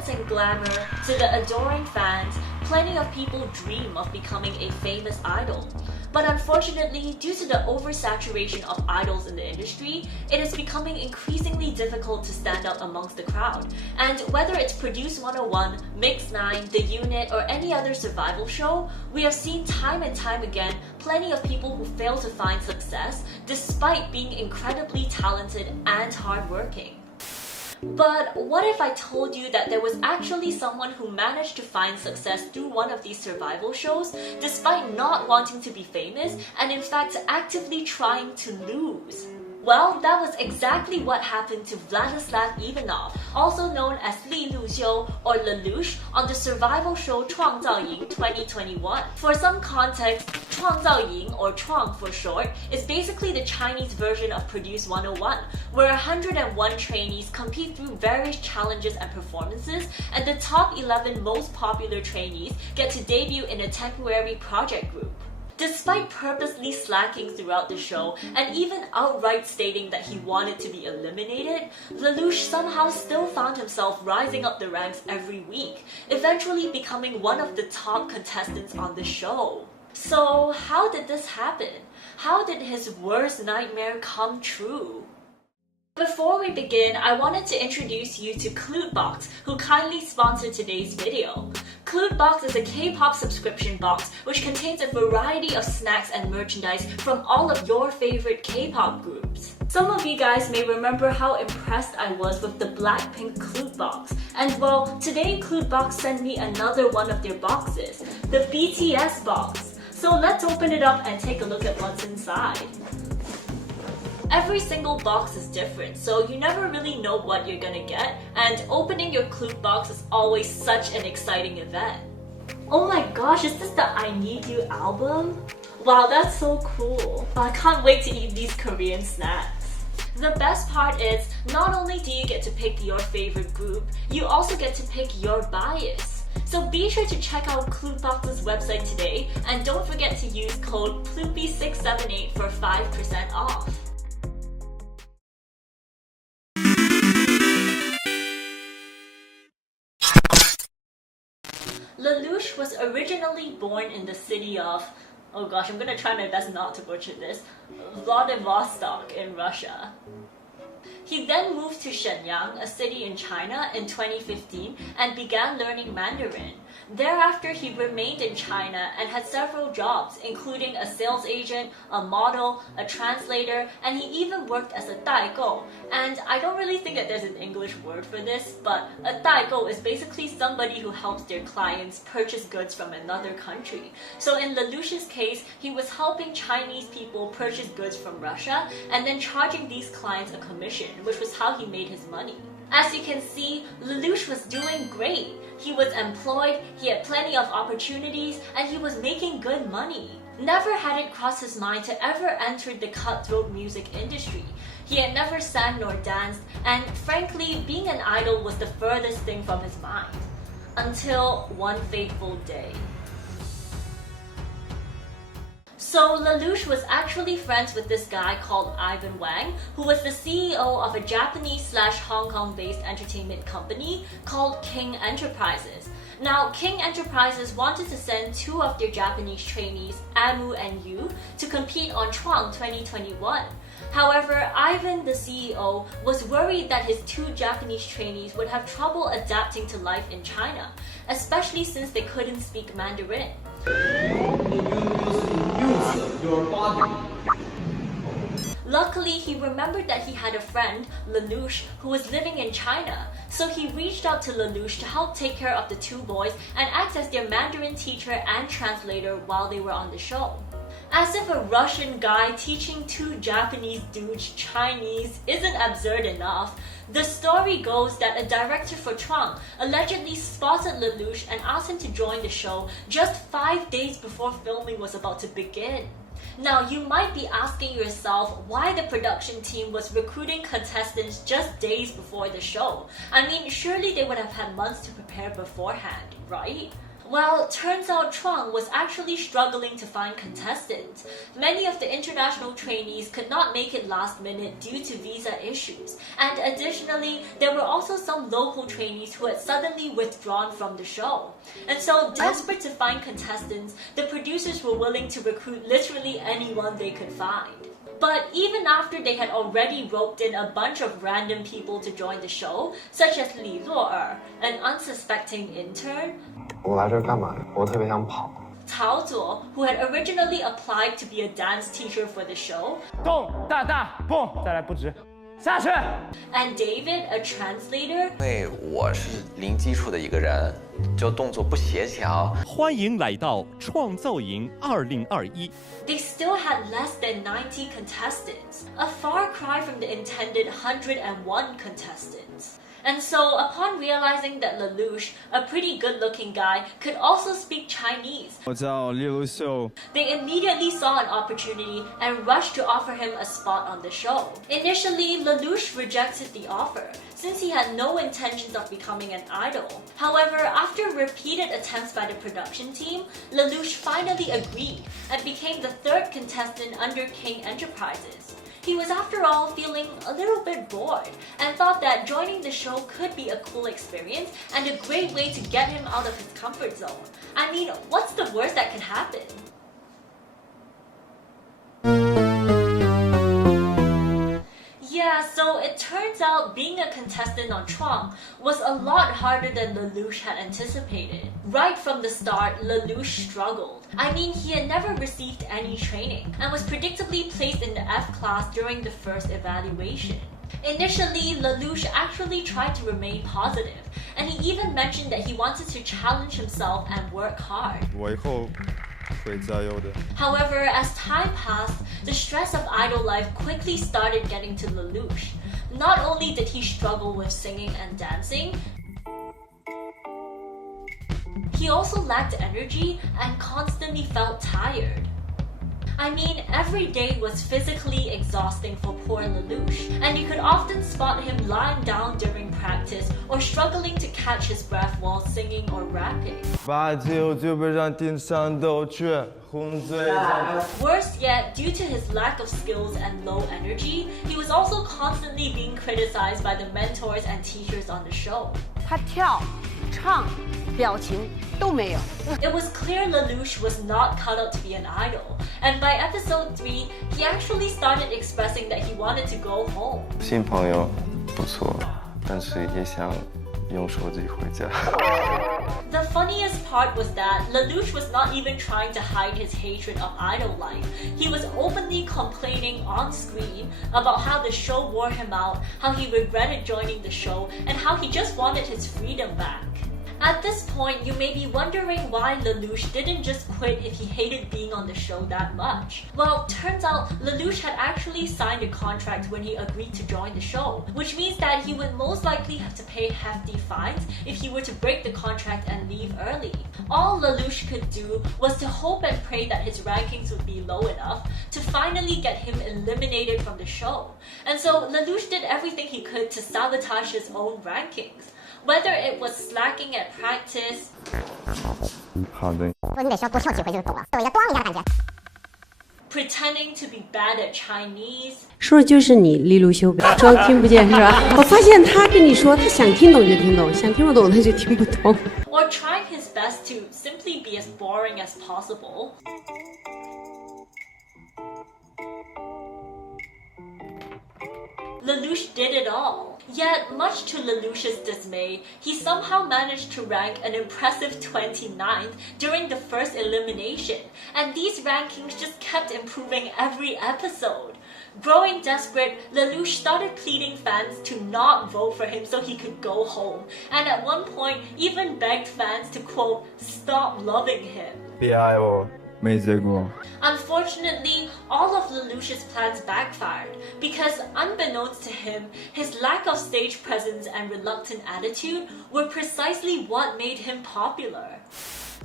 glitz and glamour to the adoring fans, plenty of people dream of becoming a famous idol. But unfortunately, due to the oversaturation of idols in the industry, it is becoming increasingly difficult to stand out amongst the crowd. And whether it's Produce 101, Mix 9, The Unit, or any other survival show, we have seen time and time again plenty of people who fail to find success despite being incredibly talented and hardworking. But what if I told you that there was actually someone who managed to find success through one of these survival shows despite not wanting to be famous and in fact actively trying to lose? Well, that was exactly what happened to Vladislav Ivanov, also known as Lelouch or Lelouch, on the survival show Chuang 2021. For some context, Chuang, or Chuang for short, is basically the Chinese version of Produce 101, where 101 trainees compete through various challenges and performances, and the top 11 most popular trainees get to debut in a temporary project group. Despite purposely slacking throughout the show and even outright stating that he wanted to be eliminated, Lelouch somehow still found himself rising up the ranks every week, eventually becoming one of the top contestants on the show. So how did this happen? How did his worst nightmare come true? Before we begin, I wanted to introduce you to Klootbox, who kindly sponsored today's video. Klootbox is a K-pop subscription box which contains a variety of snacks and merchandise from all of your favorite K-pop groups. Some of you guys may remember how impressed I was with the Blackpink Klootbox, and well, today Klootbox sent me another one of their boxes, the BTS box. So let's open it up and take a look at what's inside. Every single box is different, so you never really know what you're gonna get, and opening your Klootbox is always such an exciting event. Oh my gosh, is this the I Need You album? Wow, that's so cool. I can't wait to eat these Korean snacks. The best part is, not only do you get to pick your favorite group, you also get to pick your bias. So be sure to check out Klootbox's website today, and don't forget to use code PLOOPY678 for 5% off. Lelouch was originally born in the city of, oh gosh, I'm gonna try my best not to butcher this, Vladivostok in Russia. He then moved to Shenyang, a city in China, in 2015 and began learning Mandarin. Thereafter, he remained in China and had several jobs, including a sales agent, a model, a translator, and he even worked as a 代购. And I don't really think that there's an English word for this, but a 代购 is basically somebody who helps their clients purchase goods from another country. So in Lelouch's case, he was helping Chinese people purchase goods from Russia and then charging these clients a commission, which was how he made his money. As you can see, Lelouch was doing great. He was employed, he had plenty of opportunities, and he was making good money. Never had it crossed his mind to ever enter the cutthroat music industry. He had never sang nor danced, and frankly, being an idol was the furthest thing from his mind. Until one fateful day. So Lelouch was actually friends with this guy called Ivan Wang, who was the CEO of a Japanese/Hong Kong-based entertainment company called King Enterprises. Now, King Enterprises wanted to send two of their Japanese trainees, Amu and Yu, to compete on Chuang 2021. However, Ivan, the CEO, was worried that his two Japanese trainees would have trouble adapting to life in China, especially since they couldn't speak Mandarin. Your body. Luckily, he remembered that he had a friend, Lelouch, who was living in China, so he reached out to Lelouch to help take care of the two boys and act as their Mandarin teacher and translator while they were on the show. As if a Russian guy teaching two Japanese dudes Chinese isn't absurd enough, the story goes that a director for Chuang allegedly spotted Lelouch and asked him to join the show just 5 days before filming was about to begin. Now, you might be asking yourself why the production team was recruiting contestants just days before the show. I mean, surely they would have had months to prepare beforehand, right? Well, turns out Chuang was actually struggling to find contestants. Many of the international trainees could not make it last minute due to visa issues. And additionally, there were also some local trainees who had suddenly withdrawn from the show. And so, desperate to find contestants, the producers were willing to recruit literally anyone they could find. But even after they had already roped in a bunch of random people to join the show, such as Lelouch, an unsuspecting intern, 我来这儿干嘛呀？我特别想跑。 Cao Zuo, who had originally applied to be a dance teacher for the show, 动大大蹦，再来不直，下去。 and David, a translator, 因为我是零基础的一个人，就动作不协调。欢迎来到创造营2021。 they still had less than 90 contestants, a far cry from the intended 101 contestants. And so, upon realizing that Lelouch, a pretty good-looking guy, could also speak Chinese, 我叫利路秀。 they immediately saw an opportunity and rushed to offer him a spot on the show. Initially, Lelouch rejected the offer, since he had no intentions of becoming an idol. However, after repeated attempts by the production team, Lelouch finally agreed and became the third contestant under King Enterprises. He was, after all, feeling a little bit bored and thought that joining the show could be a cool experience and a great way to get him out of his comfort zone. I mean, what's the worst that can happen? Yeah, so it turns out being a contestant on Chuang was a lot harder than Lelouch had anticipated. Right from the start, Lelouch struggled. I mean, he had never received any training and was predictably placed in the F class during the first evaluation. Initially, Lelouch actually tried to remain positive, and he even mentioned that he wanted to challenge himself and work hard. 我以后会加油的。 However, as time passed, the stress of idol life quickly started getting to Lelouch. Not only did he struggle with singing and dancing, he also lacked energy and constantly felt tired. I mean, every day was physically exhausting for poor Lelouch, and you could often spot him lying down during practice or struggling to catch his breath while singing or rapping. 把酒基本上顶上都去，红嘴上。 Worse yet, due to his lack of skills and low energy, he was also constantly being criticized by the mentors and teachers on the show. 他跳、唱、表情都没有。 It was clear Lelouch was not cut out to be an idol, and by episode 3, he actually started expressing that he wanted to go home. 新朋友不错，但是也想用手机回家。 The funniest part was that Lelouch was not even trying to hide his hatred of idol life. He was openly complaining on screen about how the show wore him out, how he regretted joining the show, and how he just wanted his freedom back. At this point, you may be wondering why Lelouch didn't just quit if he hated being on the show that much. Well, turns out Lelouch had actually signed a contract when he agreed to join the show, which means that he would most likely have to pay hefty fines if he were to break the contract and leave early. All Lelouch could do was to hope and pray that his rankings would be low enough to finally get him eliminated from the show. And so Lelouch did everything he could to sabotage his own rankings. Whether it was slacking at practice, 好的。说你得需要多跳几回就懂了，有一个咣一下的感觉。 pretending to be bad at Chinese, 说的就是你利路修呗，装听不见是吧？我发现他跟你说，他想听懂就听懂，想听不懂他就听不懂。 or trying his best to simply be as boring as possible. Lelouch did it all. Yet, much to Lelouch's dismay, he somehow managed to rank an impressive 29th during the first elimination, and these rankings just kept improving every episode. Growing desperate, Lelouch started pleading fans to not vote for him so he could go home, and at one point even begged fans to, quote, stop loving him. 别爱我，没结果。 Unfortunately, all of Lelouch's plans backfired because, unbeknownst to him, his lack of stage presence and reluctant attitude were precisely what made him popular.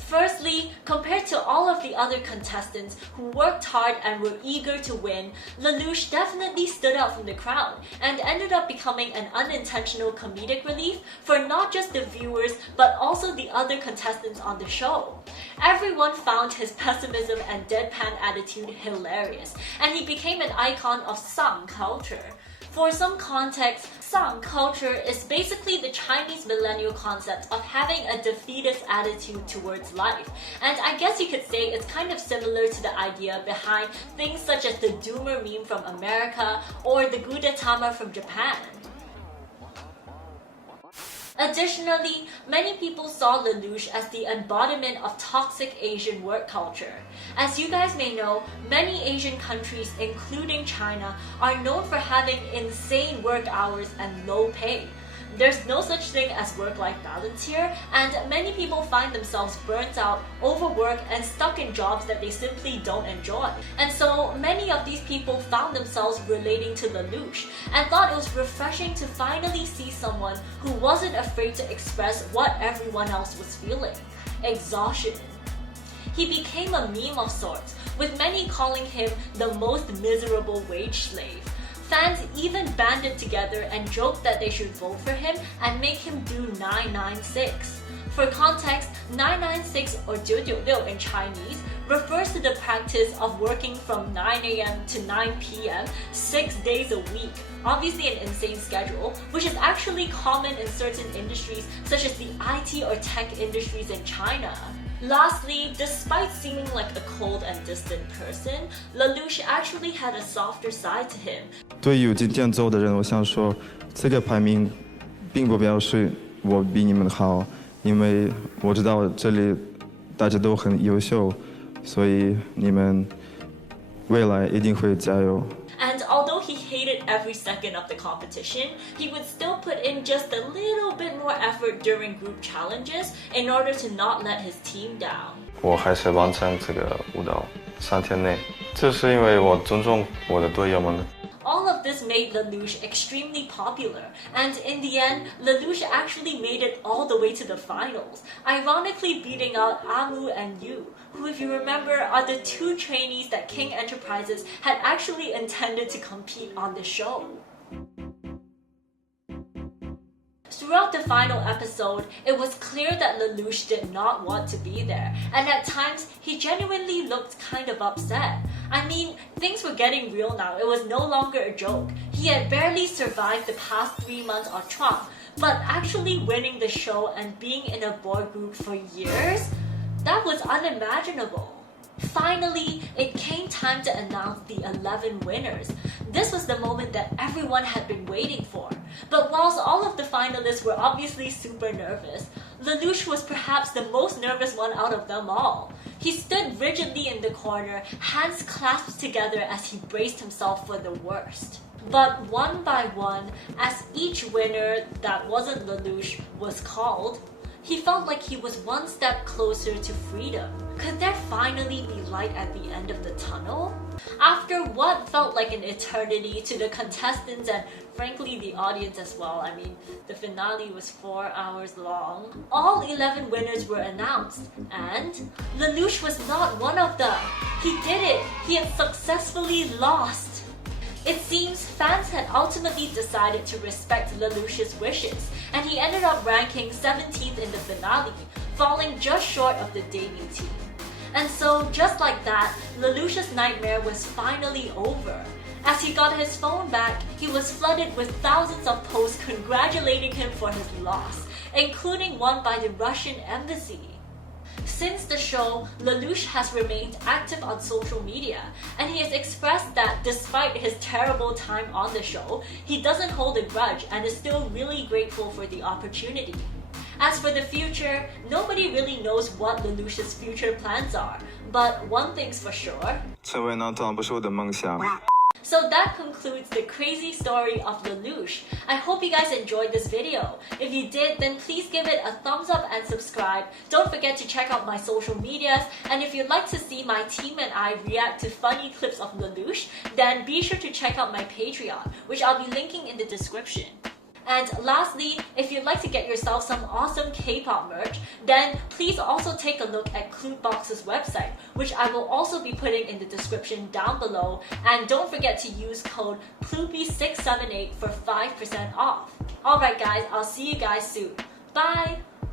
Firstly, compared to all of the other contestants who worked hard and were eager to win, Lelouch definitely stood out from the crowd and ended up becoming an unintentional comedic relief for not just the viewers but also the other contestants on the show. Everyone found his pessimism and deadpan attitude hilarious, and he became an icon of Sang culture. For some context, Sang culture is basically the Chinese millennial concept of having a defeatist attitude towards life. And I guess you could say it's kind of similar to the idea behind things such as the Doomer meme from America or the Gudetama from Japan. Additionally, many people saw Lelouch as the embodiment of toxic Asian work culture. As you guys may know, many Asian countries, including China, are known for having insane work hours and low pay. There's no such thing as work-life balance here, and many people find themselves burnt out, overworked, and stuck in jobs that they simply don't enjoy. And so many of these people found themselves relating to Lelouch and thought it was refreshing to finally see someone who wasn't afraid to express what everyone else was feeling: exhaustion. He became a meme of sorts, with many calling him the most miserable wage slave. Fans even banded together and joked that they should vote for him and make him do 996. For context, 996 or 996 in Chinese refers to the practice of working from 9 a.m. to 9 p.m. 6 days a week. Obviously an insane schedule, which is actually common in certain industries such as the IT or tech industries in China. Lastly, despite seeming like a cold and distant person, Lelouch actually had a softer side to him. 对有经验做的人，我想说，这个排名并不表示我比你们好，因为我知道这里大家都很优秀，所以你们未来一定会加油。 And although he hated every second of the competition, he would still put in just a little bit more effort during group challenges in order to not let his team down. 我还是完成这个舞蹈3天内，这是因为我尊重我的队友们。 All of this made Lelouch extremely popular, and in the end, Lelouch actually made it all the way to the finals, ironically beating out Amu and Yu, who, if you remember, are the two trainees that King Enterprises had actually intended to compete on the show. Throughout the final episode, it was clear that Lelouch did not want to be there, and at times, he genuinely looked kind of upset. I mean, things were getting real now. It was no longer a joke. He had barely survived the past 3 months on Chuang, but actually winning the show and being in a boy group for years? That was unimaginable. Finally, it came time to announce the 11 winners. This was the moment that everyone had been waiting for. But whilst all of the finalists were obviously super nervous, Lelouch was perhaps the most nervous one out of them all. He stood rigidly in the corner, hands clasped together as he braced himself for the worst. But one by one, as each winner that wasn't Lelouch was called, he felt like he was one step closer to freedom. Could there finally be light at the end of the tunnel? After what felt like an eternity to the contestants and frankly the audience as well, I mean, the finale was 4 hours long, all 11 winners were announced, and Lelouch was not one of them. He did it! He had successfully lost! It seems fans had ultimately decided to respect Lelouch's wishes, and he ended up ranking 17th in the finale, falling just short of the debut team. And so, just like that, Lelouch's nightmare was finally over. As he got his phone back, he was flooded with thousands of posts congratulating him for his loss, including one by the Russian embassy. Since the show, Lelouch has remained active on social media, and he has expressed that despite his terrible time on the show, he doesn't hold a grudge and is still really grateful for the opportunity. As for the future, nobody really knows what Lelouch's future plans are, but one thing's for sure. 成为男团不是我的梦想。 So that concludes the crazy story of Lelouch. I hope you guys enjoyed this video. If you did, then please give it a thumbs up and subscribe. Don't forget to check out my social medias, and if you'd like to see my team and I react to funny clips of Lelouch, then be sure to check out my Patreon, which I'll be linking in the description. And lastly, if you'd like to get yourself some awesome K-pop merch, then please also take a look at Klootbox's website, which I will also be putting in the description down below. And don't forget to use code KLOOPY678 for 5% off. Alright guys, I'll see you guys soon. Bye!